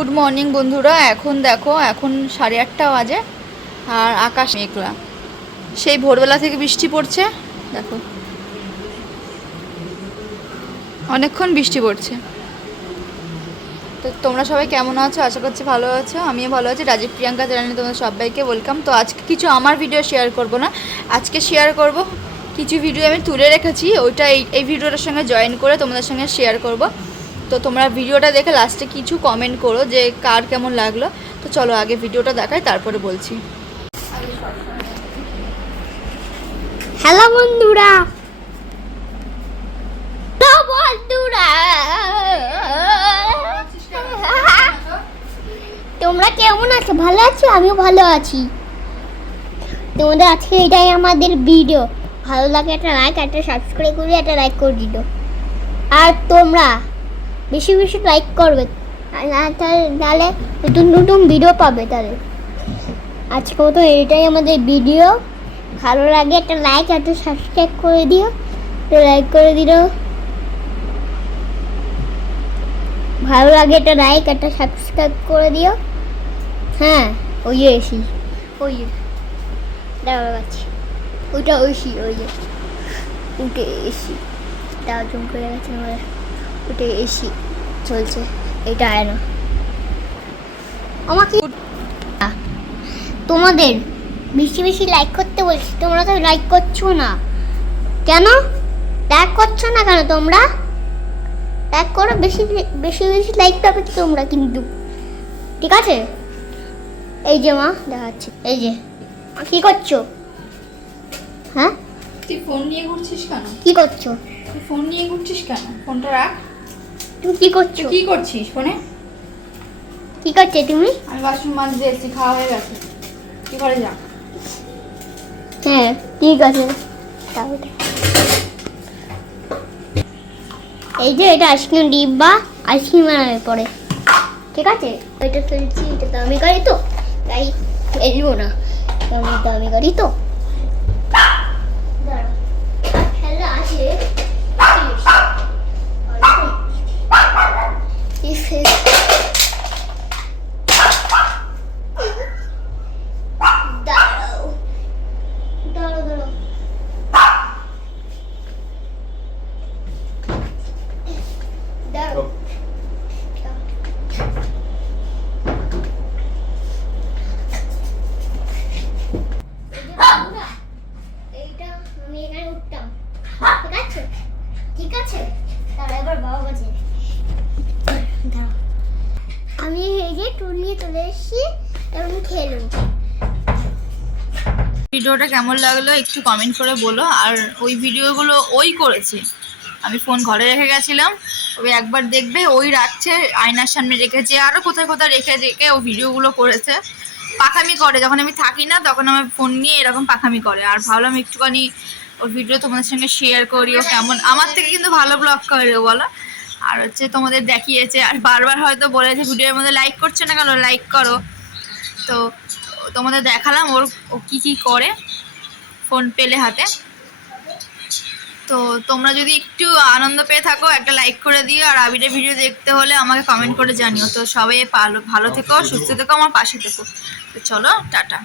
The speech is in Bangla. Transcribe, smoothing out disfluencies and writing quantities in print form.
গুড মর্নিং বন্ধুরা। এখন দেখো, এখন 8:30 বাজে আর আকাশ মেঘলা। সেই ভোরবেলা থেকে বৃষ্টি পড়ছে, দেখো অনেকক্ষণ বৃষ্টি পড়ছে। তো তোমরা সবাই কেমন আছো? আশা করছি ভালো আছো, আমিও ভালো আছি। রাজীব প্রিয়াঙ্কা চ্যানেলে তোমাদের সবাইকে ওয়েলকাম। তো আজকে কিছু আমার ভিডিও শেয়ার করব না, আজকে শেয়ার করব কিছু ভিডিও আমি তুলে রেখেছি, ওইটা এই ভিডিওটার সঙ্গে জয়েন করে তোমাদের সঙ্গে শেয়ার করব। তো তোমরা ভিডিওটা দেখে লাস্টে কিছু কমেন্ট করো যে কার কেমন লাগলো। তো চলো আগে ভিডিওটা দেখাই, তারপরে বলছি। হ্যালো বন্ধুরা, তোমরা কেমন আছো? ভালো আছো? আমিও ভালো আছি। তোমাদের আজকে এটাই আমাদের ভিডিও। ভালো লাগে একটা লাইক, একটা সাবস্ক্রাইব করে একটা লাইক করে দিও। আর তোমরা বেশি বেশি লাইক করবে, তাহলে নতুন নতুন ভিডিও পাবে। তাহলে আজকে মতো এটাই আমাদের ভিডিও। ভালো লাগে একটা লাইক, একটা সাবস্ক্রাইব করে দিও, লাইক করে দিও। ভালো লাগে একটা লাইক, একটা সাবস্ক্রাইব করে দিও। হ্যাঁ, ওই এসি, ওই দাঁড়া গেছি, ওইটা ওইসি, ওই উঠে এসি, দাও জুম করে গেছে আমার। উঠে এসি চলছে, এটা আয় না আমাকে। তোমাদের বেশি বেশি লাইক করতে বলছি, তোমরা তো লাইক করছো না কেন? লাইক করছো না কেন? তোমরা লাইক করো, বেশি বেশি বেশি লাইক পাবে তোমরা কিন্তু, ঠিক আছে? এই যে মা দেখাচ্ছি, এই যে কি করছো? হ্যাঁ, তুই ফোন নিয়ে ঘুরছিস কেন? কি করছো? তুই ফোন নিয়ে ঘুরছিস কেন? ফোনটা রাখ। তুমি কি করছো? কি করছিস ফোনে? কি করছো তুমি? আমি বাসন মাজতে এসেছি, খাওয়া হয়ে গেছে, কি করে যা। হ্যাঁ ঠিক আছে, তাহলে এই যে এটা আইসক্রিম ডিব্বা, আইসক্রিম বানাবে পরে, ঠিক আছে? এটা ফেলছি, এটা দামি গাড়ি তো তাই ফেলবো না, আমি দামি গাড়ি তো। ফেলা আছে দাঁড়াও দাঁড়াও দাঁড়াও, দাঁড়াও। এইটা আমি এখানে উঠতাম, ঠিক আছে? ঠিক আছে, তাহলে এবার বাবা কাছে দাঁড়াও। আমি এই যে টুল নিয়ে চলে এসেছি, এবং খেলবো। ভিডিওটা কেমন লাগলো একটু কমেন্ট করে বলো। আর ওই ভিডিওগুলো ওই করেছে, আমি ফোন ঘরে রেখে গেছিলাম, তবে একবার দেখবে ওই রাখছে, আয়নার সামনে রেখেছে, আরও কোথায় কোথায় রেখে রেখে ও ভিডিওগুলো করেছে। পাখামি করে, যখন আমি থাকি না তখন আমার ফোন নিয়ে এরকম পাখামি করে। আর ভাবলাম একটুখানি ওর ভিডিও তোমাদের সঙ্গে শেয়ার করি। ও কেমন, আমার থেকে কিন্তু ভালো ব্লগ করে ও, বলো। আর হচ্ছে তোমাদের দেখিয়েছে, আর বারবার হয়তো বলেছে ভিডিওর মধ্যে লাইক করছে না কেন, লাইক করো। তো তোমাদের দেখালাম ওর ও কী কী করে ফোন পেলে হাতে। তো তোমরা যদি একটু আনন্দ পেয়ে থাকো, একটা লাইক করে দিও। আর আবিরের ভিডিও দেখতে হলে আমাকে কমেন্ট করে জানিও। তো সবাই ভালো থেকো, সুস্থ থেকো, আমার পাশে থেকো। তো চলো, টাটা।